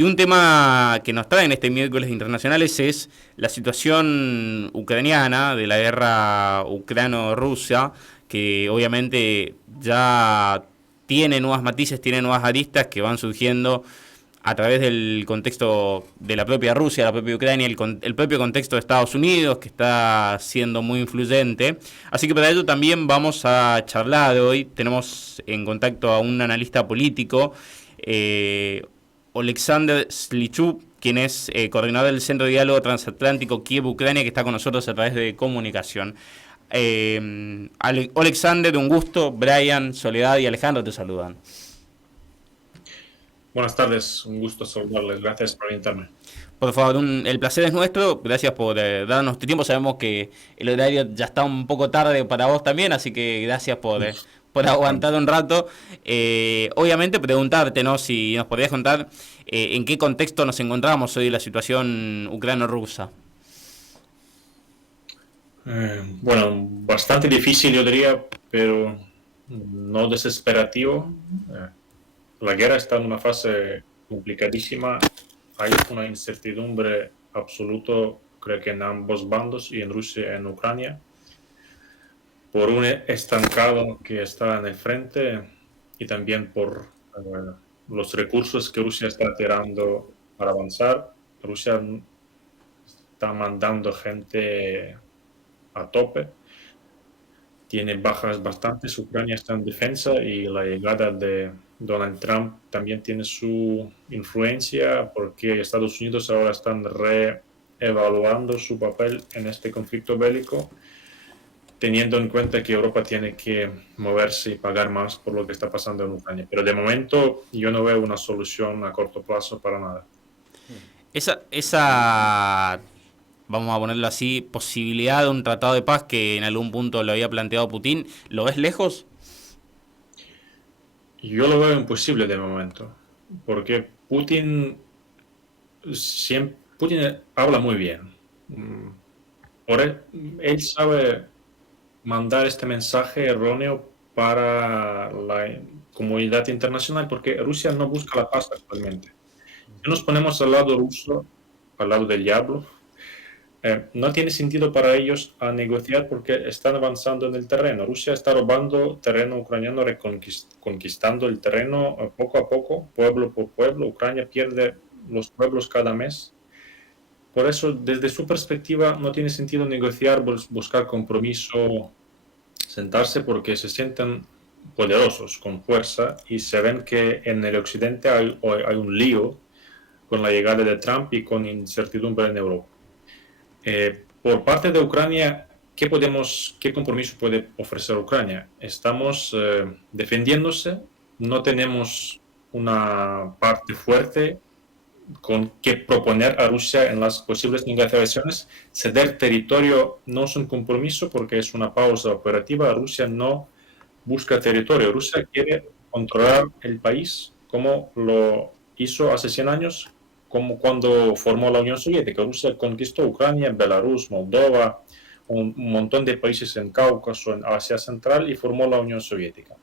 Y un tema que nos traen este miércoles internacionales es la situación ucraniana de la guerra ucrano-rusa, que obviamente ya tiene nuevas matices, tiene nuevas aristas que van surgiendo a través del contexto de la propia Rusia, la propia Ucrania, el propio contexto de Estados Unidos, que está siendo muy influyente. Así que para ello también vamos a charlar hoy. Tenemos en contacto a un analista político, eh, Oleksandr Slichuk, quien es coordinador del Centro de Diálogo Transatlántico Kiev-Ucrania, que está con nosotros a través de comunicación. Alexander, un gusto. Brian, Soledad y Alejandro te saludan. Buenas tardes, un gusto saludarles. Gracias por invitarme. Por favor, el placer es nuestro. Gracias por darnos tu tiempo. Sabemos que el horario ya está un poco tarde para vos también, así que gracias por aguantar un rato. Obviamente preguntarte, ¿no? Si nos podrías contar en qué contexto nos encontramos hoy en la situación ucrano-rusa. Bueno, bastante difícil yo diría, pero no desesperativo. Eh, la guerra está en una fase complicadísima. Hay una incertidumbre absoluta, creo que en ambos bandos, y en Rusia y en Ucrania, por un estancado que está en el frente y también por los recursos que Rusia está tirando para avanzar. Rusia está mandando gente a tope, tiene bajas bastantes, Ucrania está en defensa y la llegada de Donald Trump también tiene su influencia porque Estados Unidos ahora están reevaluando su papel en este conflicto bélico, teniendo en cuenta que Europa tiene que moverse y pagar más por lo que está pasando en Ucrania. Pero de momento yo no veo una solución a corto plazo para nada. Esa, vamos a ponerlo así, posibilidad de un tratado de paz que en algún punto lo había planteado Putin, ¿lo ves lejos? Yo lo veo imposible de momento, porque Putin habla muy bien. Por él sabe mandar este mensaje erróneo para la comunidad internacional, porque Rusia no busca la paz actualmente. Si nos ponemos al lado ruso, al lado del diablo, no tiene sentido para ellos a negociar porque están avanzando en el terreno. Rusia está robando terreno ucraniano, conquistando el terreno poco a poco, pueblo por pueblo. Ucrania pierde los pueblos cada mes. Por eso, desde su perspectiva, no tiene sentido negociar, buscar compromiso, sentarse porque se sienten poderosos, con fuerza, y se ven que en el occidente hay un lío con la llegada de Trump y con incertidumbre en Europa. Por parte de Ucrania, ¿qué compromiso puede ofrecer Ucrania? Estamos defendiéndose, no tenemos una parte fuerte con que proponer a Rusia en las posibles negociaciones. Ceder territorio no es un compromiso porque es una pausa operativa. Rusia no busca territorio. Rusia quiere controlar el país como lo hizo hace 100 años, como cuando formó la Unión Soviética. Rusia conquistó Ucrania, Belarus, Moldova, un montón de países en Cáucaso, en Asia Central y formó la Unión Soviética.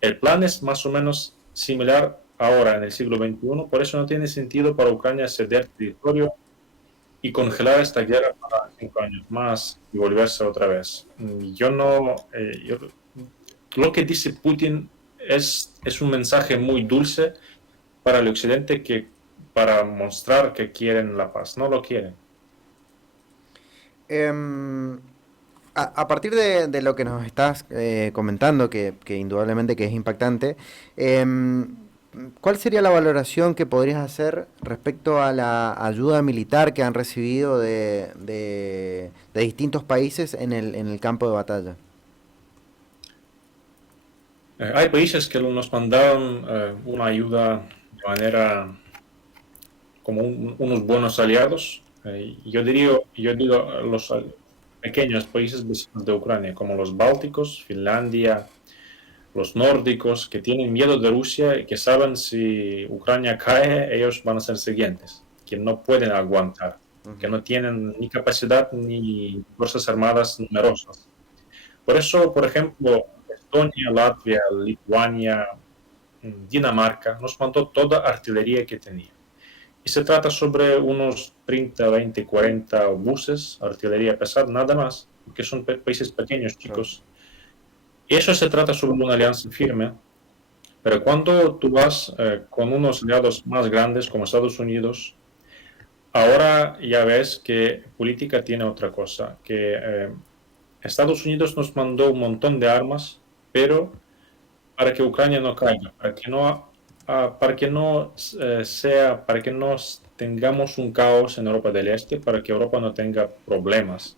El plan es más o menos similar ahora en el siglo XXI, por eso no tiene sentido para Ucrania ceder territorio y congelar esta guerra para 5 años más y volverse otra vez. Yo no, lo que dice Putin es un mensaje muy dulce para el occidente que para mostrar que quieren la paz, no lo quieren. Em, a partir de lo que nos estás comentando, que indudablemente que es impactante, ¿cuál sería la valoración que podrías hacer respecto a la ayuda militar que han recibido de distintos países en el campo de batalla? Hay países que nos mandaron una ayuda de manera como unos buenos aliados. Yo digo los pequeños países vecinos de Ucrania, como los bálticos, Finlandia, los nórdicos, que tienen miedo de Rusia y que saben si Ucrania cae, ellos van a ser siguientes, que no pueden aguantar, que no tienen ni capacidad ni fuerzas armadas numerosas. Por eso, por ejemplo, Estonia, Latvia, Lituania, Dinamarca nos mandó toda artillería que tenía. Y se trata sobre unos 30, 20, 40 buses, artillería pesada, nada más, porque son países pequeños, chicos. Y eso se trata sobre una alianza firme, pero cuando tú vas con unos aliados más grandes como Estados Unidos, ahora ya ves que política tiene otra cosa, que Estados Unidos nos mandó un montón de armas, pero para que Ucrania no caiga, para que no tengamos un caos en Europa del Este, para que Europa no tenga problemas,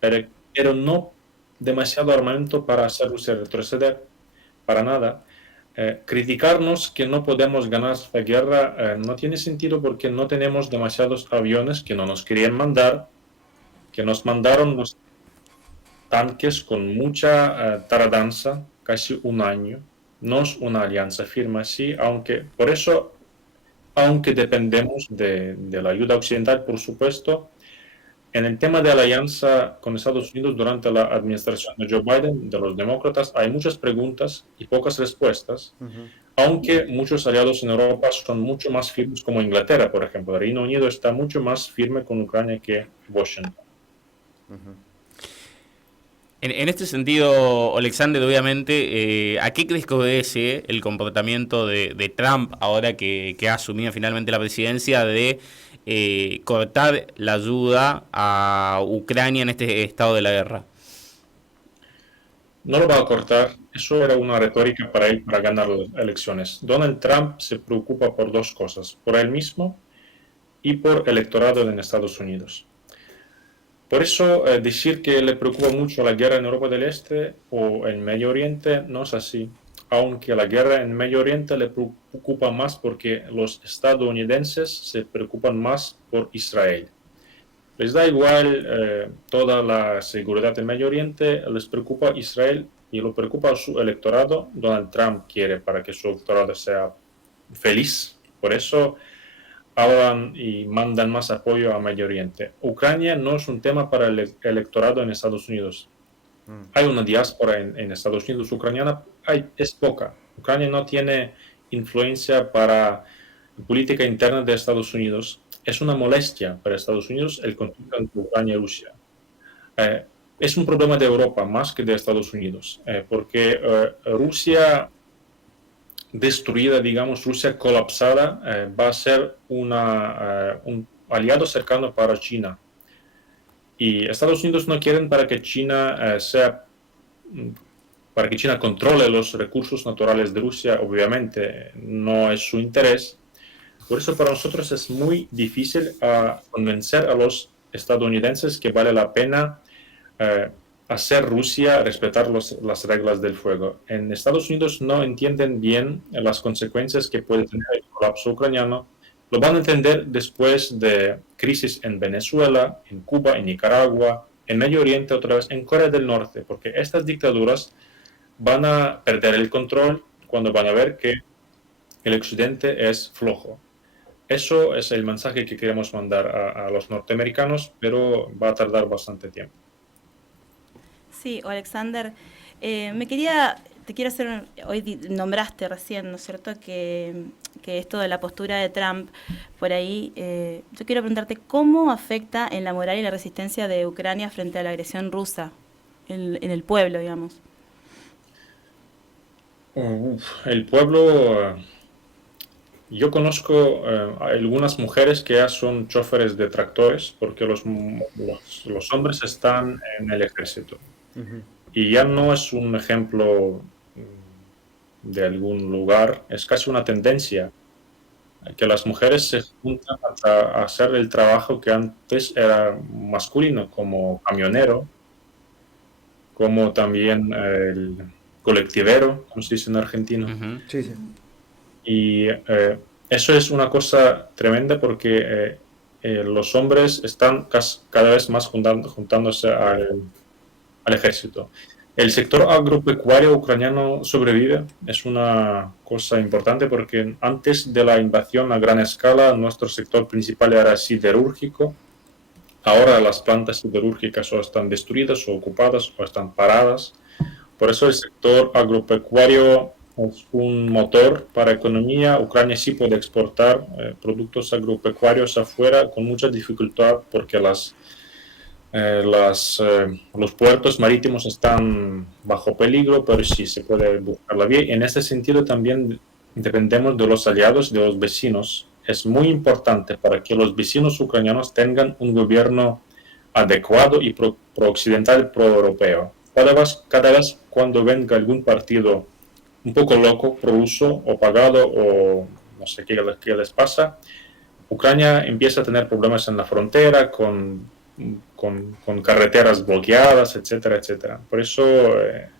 pero no demasiado armamento para hacer Rusia retroceder, para nada. Criticarnos que no podemos ganar esta guerra no tiene sentido porque no tenemos demasiados aviones que no nos querían mandar, que nos mandaron los tanques con mucha tardanza, casi un año. No es una alianza firme así, aunque por eso, aunque dependemos de la ayuda occidental, por supuesto, en el tema de la alianza con Estados Unidos durante la administración de Joe Biden, de los demócratas, hay muchas preguntas y pocas respuestas, aunque muchos aliados en Europa son mucho más firmes, como Inglaterra, por ejemplo. El Reino Unido está mucho más firme con Ucrania que Washington. En este sentido, Alexander, obviamente, ¿a qué crees que obedece el comportamiento de Trump ahora que ha asumido finalmente la presidencia de cortar la ayuda a Ucrania en este estado de la guerra? No lo va a cortar. Eso era una retórica para él para ganar las elecciones. Donald Trump se preocupa por dos cosas, por él mismo y por el electorado en Estados Unidos. Por eso decir que le preocupa mucho la guerra en Europa del Este o en Medio Oriente no es así, aunque la guerra en Medio Oriente le preocupa más porque los estadounidenses se preocupan más por Israel. Les da igual toda la seguridad en Medio Oriente, les preocupa Israel y lo preocupa su electorado. Donald Trump quiere para que su electorado sea feliz, por eso hablan y mandan más apoyo a Medio Oriente. Ucrania no es un tema para el electorado en Estados Unidos. Hay una diáspora en Estados Unidos ucraniana, es poca. Ucrania no tiene influencia para la política interna de Estados Unidos. Es una molestia para Estados Unidos el conflicto entre Ucrania y Rusia. Es un problema de Europa más que de Estados Unidos, porque Rusia destruida, digamos, Rusia colapsada, va a ser un aliado cercano para China. Y Estados Unidos no quieren para que China para que China controle los recursos naturales de Rusia, obviamente no es su interés. Por eso para nosotros es muy difícil convencer a los estadounidenses que vale la pena hacer Rusia respetar las reglas del juego. En Estados Unidos no entienden bien las consecuencias que puede tener el colapso ucraniano. Lo van a entender después de crisis en Venezuela, en Cuba, en Nicaragua, en Medio Oriente otra vez, en Corea del Norte, porque estas dictaduras van a perder el control cuando van a ver que el occidente es flojo. Eso es el mensaje que queremos mandar a los norteamericanos, pero va a tardar bastante tiempo. Sí, Alexander, te quiero hacer, hoy nombraste recién, ¿no es cierto?, que esto de la postura de Trump por ahí, yo quiero preguntarte cómo afecta en la moral y la resistencia de Ucrania frente a la agresión rusa, en el pueblo, digamos. El pueblo, yo conozco algunas mujeres que ya son choferes de tractores porque los hombres están en el ejército. Y ya no es un ejemplo de algún lugar, es casi una tendencia que las mujeres se juntan a hacer el trabajo que antes era masculino, como camionero, como también el colectivero, como se dice en argentino. Sí, sí. Y eso es una cosa tremenda porque los hombres están cada vez más juntándose al ejército. El sector agropecuario ucraniano sobrevive, es una cosa importante porque antes de la invasión a gran escala nuestro sector principal era siderúrgico. Ahora las plantas siderúrgicas o están destruidas o ocupadas o están paradas. Por eso el sector agropecuario es un motor para la economía. Ucrania sí puede exportar productos agropecuarios afuera con mucha dificultad porque los puertos marítimos están bajo peligro, pero sí se puede buscar la vía. En ese sentido también dependemos de los aliados, de los vecinos. Es muy importante para que los vecinos ucranianos tengan un gobierno adecuado y pro-occidental, pro-europeo. Cada vez cuando venga algún partido un poco loco, pro-ruso o pagado o no sé qué les pasa, Ucrania empieza a tener problemas en la frontera con carreteras bloqueadas, etcétera, etcétera. Por eso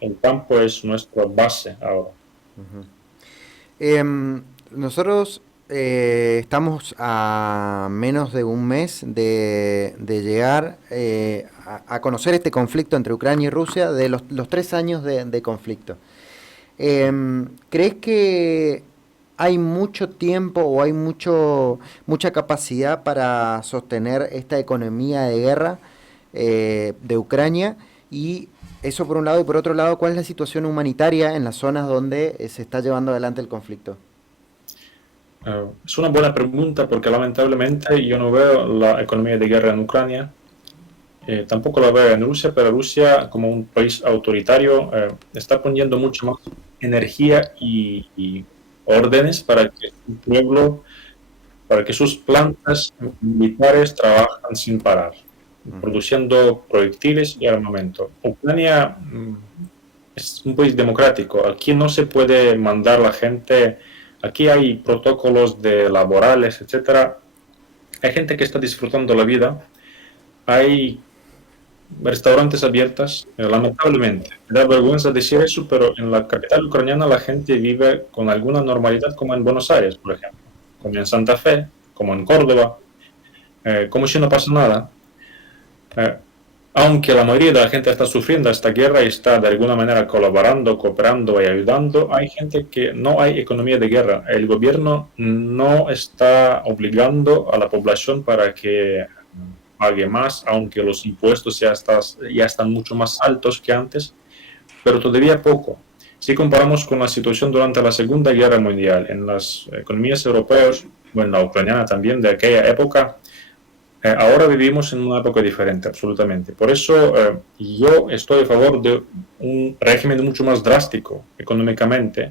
el campo es nuestra base ahora. Ujú. Nosotros estamos a menos de un mes de llegar a conocer este conflicto entre Ucrania y Rusia, de los 3 años de conflicto. ¿Crees que hay mucho tiempo o hay mucha capacidad para sostener esta economía de guerra de Ucrania? Y eso por un lado, y por otro lado, ¿cuál es la situación humanitaria en las zonas donde se está llevando adelante el conflicto? Es una buena pregunta porque lamentablemente yo no veo la economía de guerra en Ucrania. Tampoco la veo en Rusia, pero Rusia, como un país autoritario, está poniendo mucho más energía y órdenes para que su pueblo, para que sus plantas militares trabajan sin parar, produciendo proyectiles y armamento. Ucrania es un país democrático. Aquí no se puede mandar la gente. Aquí hay protocolos laborales, etcétera. Hay gente que está disfrutando la vida. Hay restaurantes abiertos, lamentablemente. Me da vergüenza decir eso, pero en la capital ucraniana la gente vive con alguna normalidad, como en Buenos Aires, por ejemplo, como en Santa Fe, como en Córdoba, como si no pasa nada. Aunque la mayoría de la gente está sufriendo esta guerra y está de alguna manera colaborando, cooperando y ayudando, hay gente que no hay economía de guerra. El gobierno no está obligando a la población para que pague más, aunque los impuestos ya están mucho más altos que antes, pero todavía poco. Si comparamos con la situación durante la Segunda Guerra Mundial, en las economías europeas, bueno, la ucraniana también de aquella época, ahora vivimos en una época diferente, absolutamente. Por eso yo estoy a favor de un régimen mucho más drástico económicamente,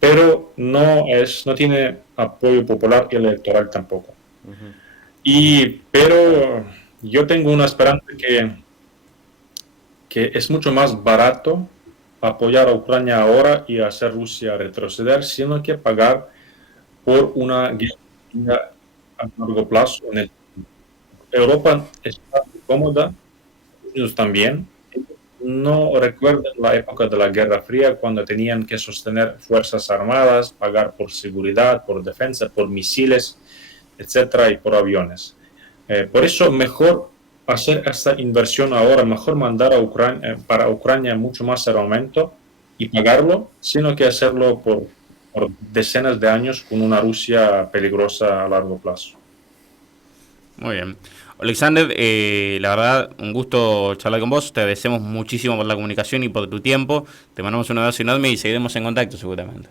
pero no tiene apoyo popular y electoral tampoco. Pero yo tengo una esperanza que es mucho más barato apoyar a Ucrania ahora y hacer Rusia retroceder, sino que pagar por una guerra a largo plazo en el Europa está cómoda, ellos también. No recuerdan la época de la Guerra Fría cuando tenían que sostener fuerzas armadas, pagar por seguridad, por defensa, por misiles, etcétera, y por aviones. Por eso mejor hacer esta inversión ahora, mejor mandar para Ucrania mucho más armamento y pagarlo, sino que hacerlo por decenas de años con una Rusia peligrosa a largo plazo. Muy bien. Alexander, la verdad, un gusto charlar con vos. Te agradecemos muchísimo por la comunicación y por tu tiempo. Te mandamos un abrazo enorme y seguiremos en contacto seguramente.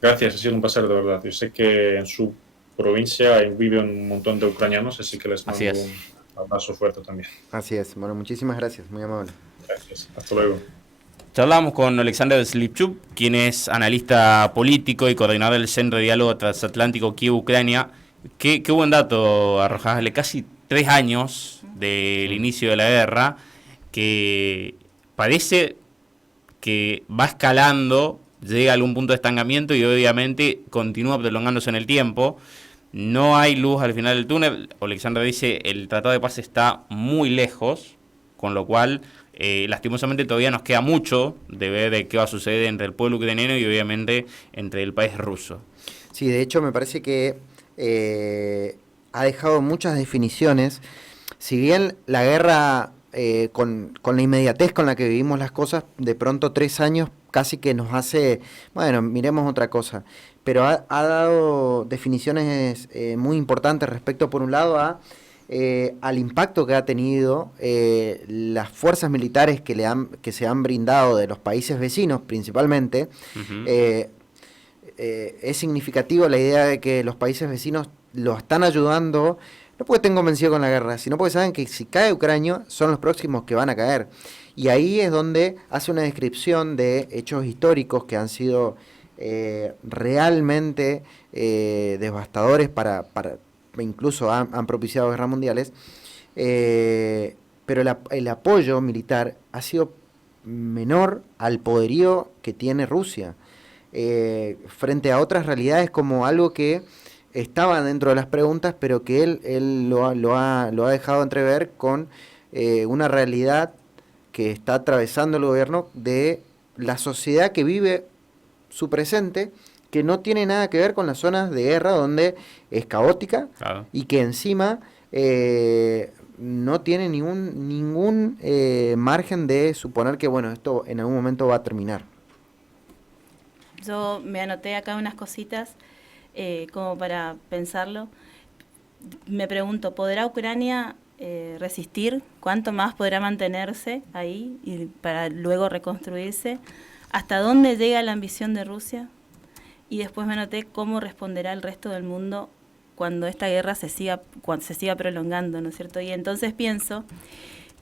Gracias, ha sido un placer de verdad. Yo sé que en su provincia viven un montón de ucranianos, así que les mando un abrazo fuerte también. Así es. Bueno, muchísimas gracias. Muy amable. Gracias. Hasta luego. Charlamos con Alexander Slipchuk, quien es analista político y coordinador del Centro de Diálogo Transatlántico Kiev-Ucrania. Qué buen dato arrojasle, casi 3 años del inicio de la guerra, que parece que va escalando, llega a algún punto de estancamiento y obviamente continúa prolongándose en el tiempo. No hay luz al final del túnel. Alexander dice el tratado de paz está muy lejos, con lo cual lastimosamente todavía nos queda mucho de ver de qué va a suceder entre el pueblo ucraniano y obviamente entre el país ruso. Sí, de hecho me parece que ha dejado muchas definiciones. Si bien la guerra, con la inmediatez con la que vivimos las cosas, de pronto 3 años casi que nos hace, bueno, miremos otra cosa, pero ha dado definiciones muy importantes respecto, por un lado, a al impacto que ha tenido las fuerzas militares que se han brindado de los países vecinos principalmente. Es significativo la idea de que los países vecinos lo están ayudando, no porque estén convencidos con la guerra, sino porque saben que si cae Ucrania son los próximos que van a caer. Y ahí es donde hace una descripción de hechos históricos que han sido realmente devastadores incluso han propiciado guerras mundiales, pero el apoyo militar ha sido menor al poderío que tiene Rusia, frente a otras realidades, como algo que estaba dentro de las preguntas, pero que él lo ha dejado entrever con una realidad que está atravesando el gobierno de la sociedad que vive su presente, que no tiene nada que ver con las zonas de guerra donde es caótica, claro, y que encima no tiene ningún margen de suponer que bueno, esto en algún momento va a terminar. Yo me anoté acá unas cositas como para pensarlo. Me pregunto, ¿podrá Ucrania resistir? ¿Cuánto más podrá mantenerse ahí y para luego reconstruirse? ¿Hasta dónde llega la ambición de Rusia? Y después me anoté cómo responderá el resto del mundo cuando esta guerra se siga prolongando, ¿no es cierto? Y entonces pienso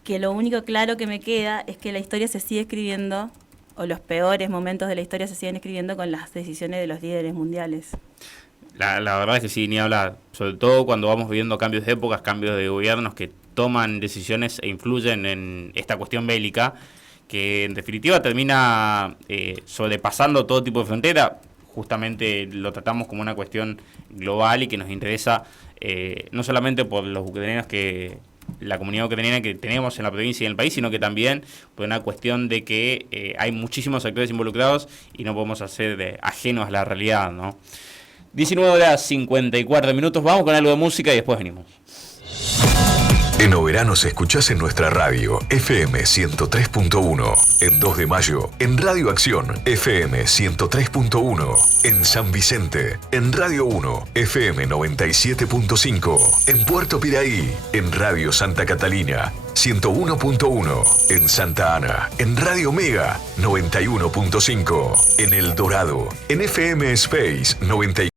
que lo único claro que me queda es que la historia se sigue escribiendo, o los peores momentos de la historia se siguen escribiendo con las decisiones de los líderes mundiales. La verdad es que sí, ni hablar. Sobre todo cuando vamos viviendo cambios de épocas, cambios de gobiernos que toman decisiones e influyen en esta cuestión bélica, que en definitiva termina sobrepasando todo tipo de frontera. Justamente lo tratamos como una cuestión global y que nos interesa no solamente por los ucranianos la comunidad ucraniana que tenemos en la provincia y en el país, sino que también por una cuestión de que hay muchísimos actores involucrados y no podemos hacer ajenos a la realidad, ¿no? 19:54, vamos con algo de música y después venimos. En Overanos escuchás en nuestra radio FM 103.1, en 2 de Mayo, en Radio Acción FM 103.1, en San Vicente, en Radio 1 FM 97.5, en Puerto Piraí, en Radio Santa Catalina 101.1, en Santa Ana, en Radio Mega 91.5, en El Dorado, en FM Space 94.